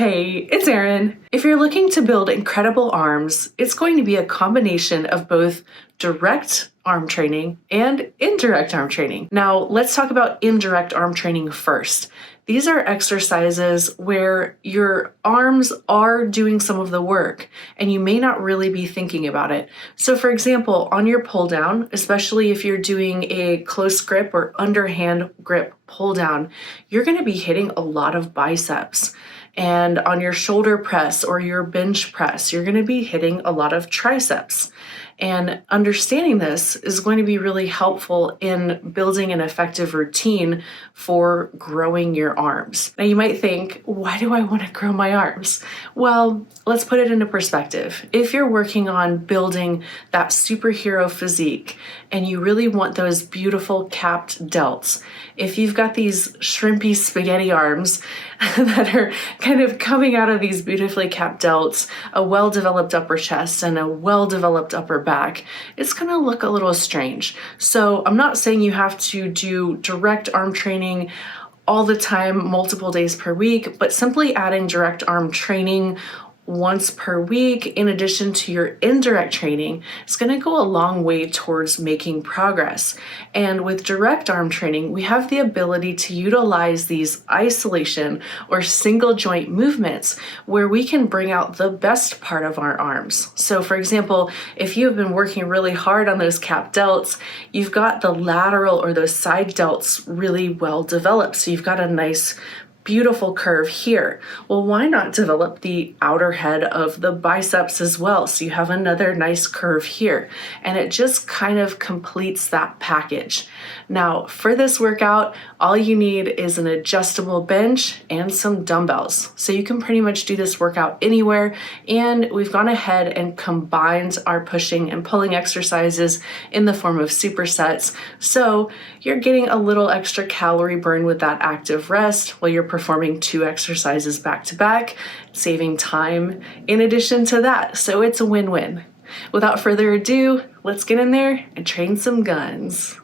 Hey, it's Erin. If you're looking to build incredible arms, it's going to be a combination of both direct arm training and indirect arm training. Now, let's talk about indirect arm training first. These are exercises where your arms are doing some of the work and you may not really be thinking about it. So for example, on your pull down, especially if you're doing a close grip or underhand grip pull down, you're going to be hitting a lot of biceps. And on your shoulder press or your bench press, you're going to be hitting a lot of triceps. And understanding this is going to be really helpful in building an effective routine for growing your arms. Now you might think, why do I want to grow my arms? Well, let's put it into perspective. If you're working on building that superhero physique and you really want those beautiful capped delts, if you've got these shrimpy spaghetti arms that are kind of coming out of these beautifully capped delts, a well-developed upper chest and a well-developed upper back, it's going to look a little strange. So I'm not saying you have to do direct arm training all the time, multiple days per week, but simply adding direct arm training once per week in addition to your indirect training is going to go a long way towards making progress. And with direct arm training, we have the ability to utilize these isolation or single joint movements where we can bring out the best part of our arms. So for example, if you've been working really hard on those cap delts, you've got the lateral or those side delts really well developed. So you've got a nice beautiful curve here. Well, why not develop the outer head of the biceps as well? So you have another nice curve here, and it just kind of completes that package. Now, for this workout, all you need is an adjustable bench and some dumbbells. So you can pretty much do this workout anywhere, and we've gone ahead and combined our pushing and pulling exercises in the form of supersets. So you're getting a little extra calorie burn with that active rest while you're performing 2 exercises back to back, saving time in addition to that. So it's a win-win. Without further ado, let's get in there and train some guns.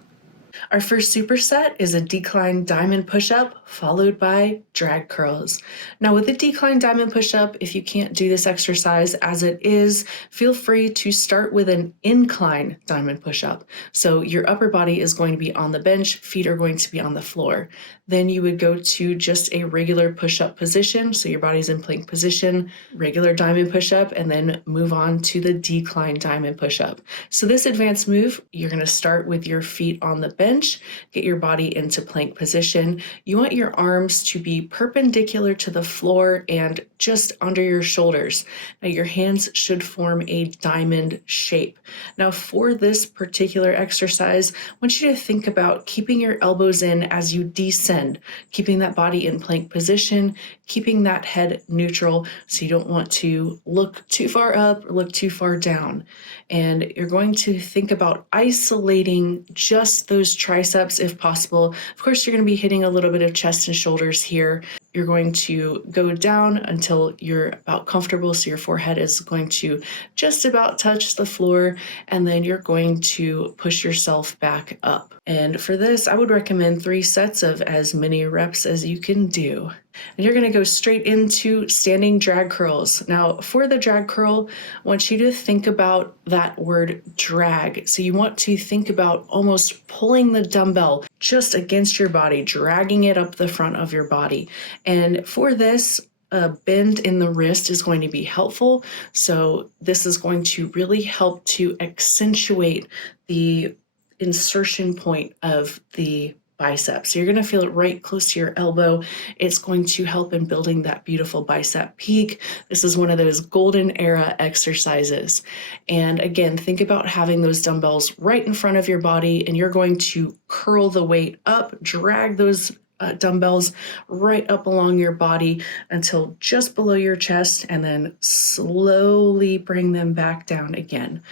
Our first superset is a decline diamond push-up followed by drag curls. Now with a decline diamond push-up, if you can't do this exercise as it is, feel free to start with an incline diamond push-up. So your upper body is going to be on the bench, feet are going to be on the floor. Then you would go to just a regular push-up position, so your body's in plank position, regular diamond push-up, and then move on to the decline diamond push-up. So this advanced move, you're going to start with your feet on the bench, get your body into plank position. You want your arms to be perpendicular to the floor and just under your shoulders. Now your hands should form a diamond shape. Now for this particular exercise, I want you to think about keeping your elbows in as you descend, keeping that body in plank position, keeping that head neutral so you don't want to look too far up or look too far down. And you're going to think about isolating just those triceps if possible. Of course, you're going to be hitting a little bit of chest and shoulders here. You're going to go down until you're about comfortable, so your forehead is going to just about touch the floor, and then you're going to push yourself back up. And for this, I would recommend 3 sets of as many reps as you can do. And you're going to go straight into standing drag curls. Now, for the drag curl, I want you to think about that word drag. So you want to think about almost pulling the dumbbell just against your body, dragging it up the front of your body. And for this, a bend in the wrist is going to be helpful. So this is going to really help to accentuate the insertion point of the bicep. So you're going to feel it right close to your elbow. It's going to help in building that beautiful bicep peak. This is one of those golden era exercises. And again, think about having those dumbbells right in front of your body, and you're going to curl the weight up, drag those dumbbells right up along your body until just below your chest, and then slowly bring them back down again.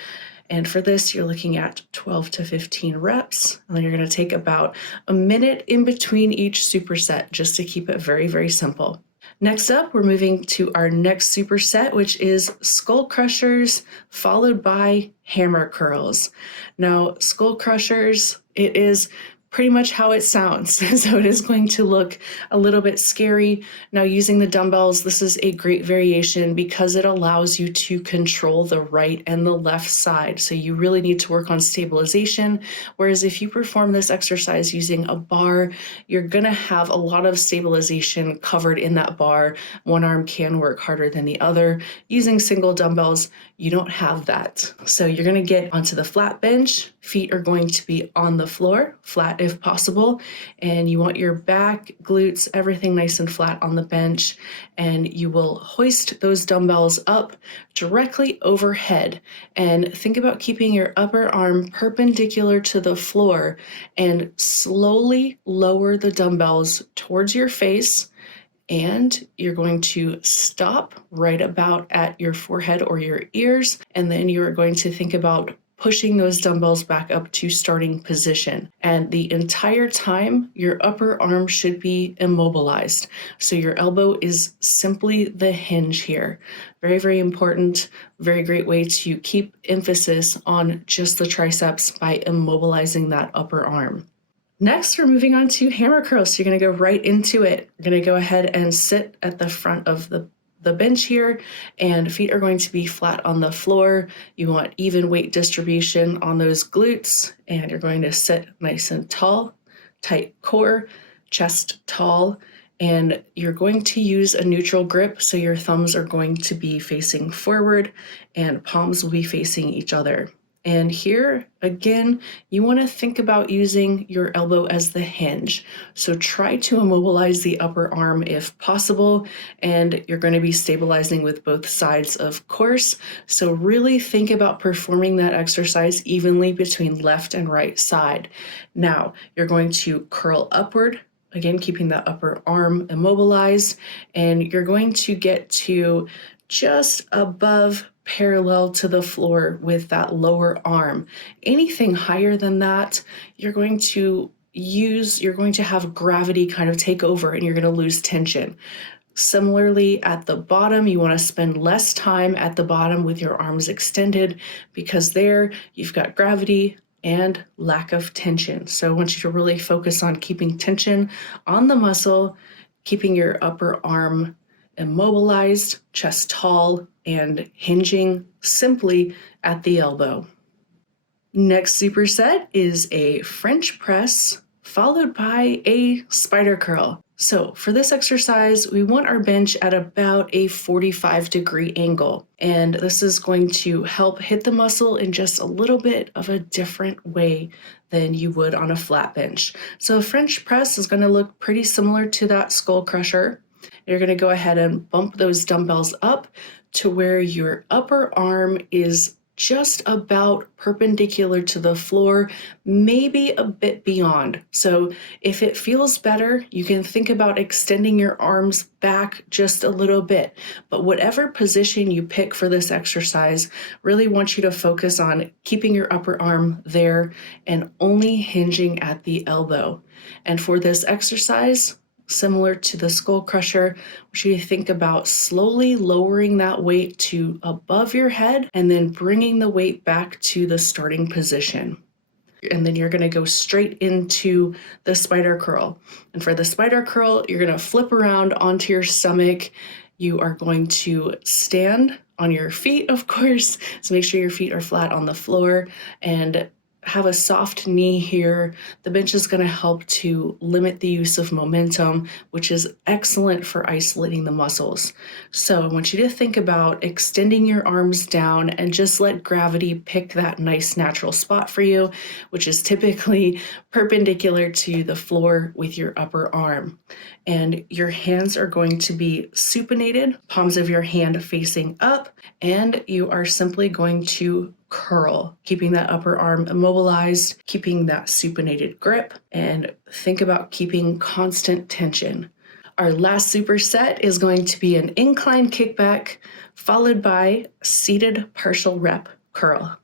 And for this, you're looking at 12 to 15 reps. And then you're going to take about a minute in between each superset just to keep it very, very simple. Next up, we're moving to our next superset, which is skull crushers followed by hammer curls. Now, skull crushers, it is pretty much how it sounds. So it is going to look a little bit scary. Now, using the dumbbells, this is a great variation because it allows you to control the right and the left side. So you really need to work on stabilization. Whereas if you perform this exercise using a bar, you're going to have a lot of stabilization covered in that bar. One arm can work harder than the other. Using single dumbbells, you don't have that. So you're going to get onto the flat bench. Feet are going to be on the floor, flat if possible. And you want your back, glutes, everything nice and flat on the bench. And you will hoist those dumbbells up directly overhead. And think about keeping your upper arm perpendicular to the floor and slowly lower the dumbbells towards your face. And you're going to stop right about at your forehead or your ears. And then you're going to think about pushing those dumbbells back up to starting position. And the entire time, your upper arm should be immobilized. So your elbow is simply the hinge here. Very, very important. Very great way to keep emphasis on just the triceps by immobilizing that upper arm. Next, we're moving on to hammer curls. So you're going to go right into it. You're going to go ahead and sit at the front of the bench here, and feet are going to be flat on the floor. You want even weight distribution on those glutes, and you're going to sit nice and tall, tight core, chest tall, and you're going to use a neutral grip. So your thumbs are going to be facing forward and palms will be facing each other. And here, again, you want to think about using your elbow as the hinge. So try to immobilize the upper arm if possible, and you're going to be stabilizing with both sides, of course. So really think about performing that exercise evenly between left and right side. Now, you're going to curl upward, again, keeping that upper arm immobilized, and you're going to get to just above parallel to the floor with that lower arm. Anything higher than that, you're going to have gravity kind of take over and you're going to lose tension. Similarly, at the bottom, you want to spend less time at the bottom with your arms extended because there you've got gravity and lack of tension. So I want you to really focus on keeping tension on the muscle, keeping your upper arm immobilized, chest tall, and hinging simply at the elbow. Next superset is a French press followed by a spider curl. So for this exercise, we want our bench at about a 45-degree angle. And this is going to help hit the muscle in just a little bit of a different way than you would on a flat bench. So a French press is going to look pretty similar to that skull crusher. You're going to go ahead and bump those dumbbells up to where your upper arm is just about perpendicular to the floor, maybe a bit beyond. So if it feels better, you can think about extending your arms back just a little bit. But whatever position you pick for this exercise, really want you to focus on keeping your upper arm there and only hinging at the elbow. And for this exercise, similar to the skull crusher, I want you to think about slowly lowering that weight to above your head and then bringing the weight back to the starting position. And then you're going to go straight into the spider curl. And for the spider curl, you're going to flip around onto your stomach. You are going to stand on your feet, of course, so make sure your feet are flat on the floor and have a soft knee here. The bench is going to help to limit the use of momentum, which is excellent for isolating the muscles. So I want you to think about extending your arms down and just let gravity pick that nice natural spot for you, which is typically perpendicular to the floor with your upper arm. And your hands are going to be supinated, palms of your hand facing up, and you are simply going to curl, keeping that upper arm immobilized, keeping that supinated grip, and think about keeping constant tension. Our last superset is going to be an incline kickback followed by seated partial rep curl.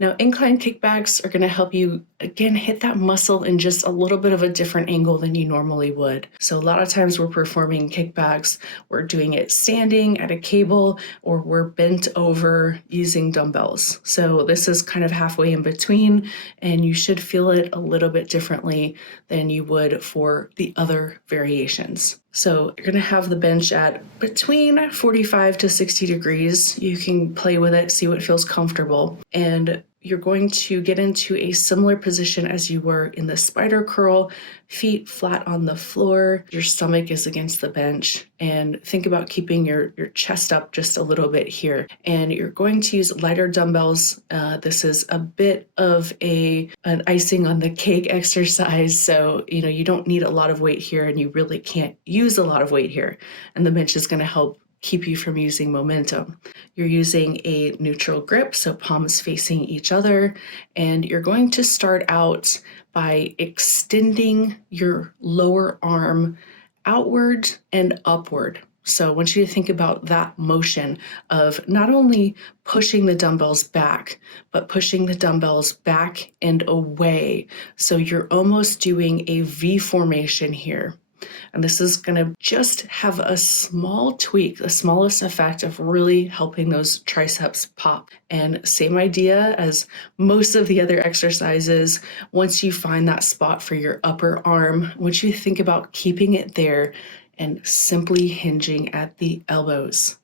Now, incline kickbacks are going to help you, again, hit that muscle in just a little bit of a different angle than you normally would. So a lot of times we're performing kickbacks, we're doing it standing at a cable, or we're bent over using dumbbells. So this is kind of halfway in between, and you should feel it a little bit differently than you would for the other variations. So you're going to have the bench at between 45 to 60 degrees. You can play with it, see what feels comfortable. And you're going to get into a similar position as you were in the spider curl, feet flat on the floor, your stomach is against the bench, and think about keeping your chest up just a little bit here. And you're going to use lighter dumbbells. This is a bit of an icing on the cake exercise. So, you don't need a lot of weight here, and you really can't use a lot of weight here. And the bench is going to help keep you from using momentum. You're using a neutral grip, so palms facing each other, and you're going to start out by extending your lower arm outward and upward. So I want you to think about that motion of not only pushing the dumbbells back, but pushing the dumbbells back and away. So you're almost doing a V formation here. And this is going to just have a small tweak, the smallest effect of really helping those triceps pop. And same idea as most of the other exercises. Once you find that spot for your upper arm, I want you to think about keeping it there and simply hinging at the elbows.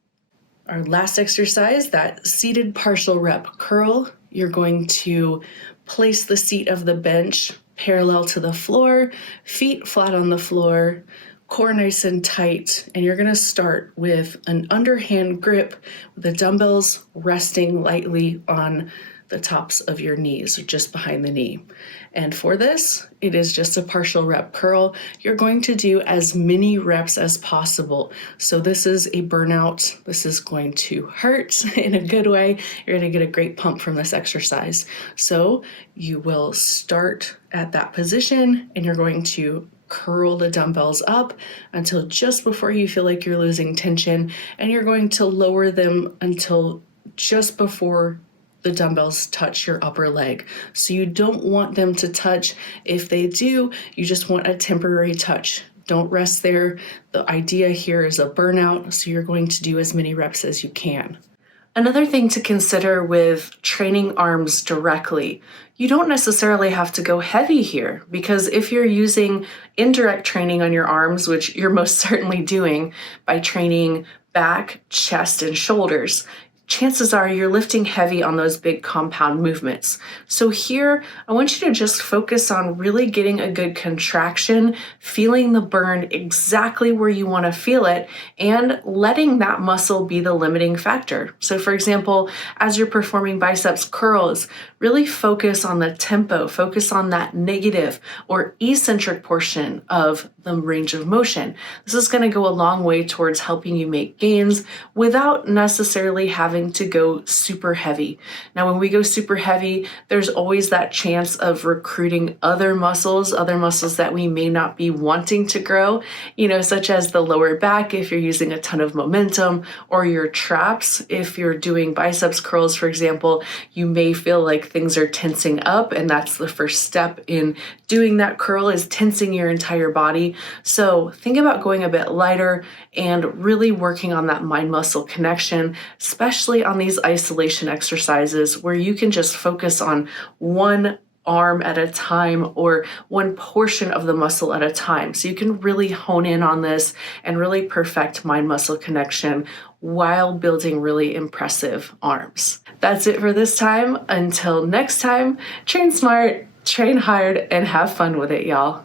Our last exercise, that seated partial rep curl, you're going to place the seat of the bench parallel to the floor, feet flat on the floor, core nice and tight, and you're going to start with an underhand grip with the dumbbells resting lightly on the tops of your knees, or just behind the knee. And for this, it is just a partial rep curl. You're going to do as many reps as possible. So this is a burnout. This is going to hurt in a good way. You're going to get a great pump from this exercise. So you will start at that position, and you're going to curl the dumbbells up until just before you feel like you're losing tension, and you're going to lower them until just before the dumbbells touch your upper leg. So you don't want them to touch. If they do, you just want a temporary touch. Don't rest there. The idea here is a burnout, so you're going to do as many reps as you can. Another thing to consider with training arms directly, you don't necessarily have to go heavy here, because if you're using indirect training on your arms, which you're most certainly doing by training back, chest, and shoulders, chances are you're lifting heavy on those big compound movements. So here, I want you to just focus on really getting a good contraction, feeling the burn exactly where you want to feel it, and letting that muscle be the limiting factor. So for example, as you're performing biceps curls, really focus on the tempo, focus on that negative or eccentric portion of the range of motion. This is going to go a long way towards helping you make gains without necessarily having to go super heavy. Now, when we go super heavy, there's always that chance of recruiting other muscles that we may not be wanting to grow, such as the lower back if you're using a ton of momentum, or your traps. If you're doing biceps curls, for example, you may feel like things are tensing up, and that's the first step in doing that curl, is tensing your entire body. So think about going a bit lighter and really working on that mind-muscle connection, especially on these isolation exercises where you can just focus on one arm at a time or one portion of the muscle at a time. So you can really hone in on this and really perfect mind-muscle connection while building really impressive arms. That's it for this time. Until next time, train smart, train hard, and have fun with it, y'all.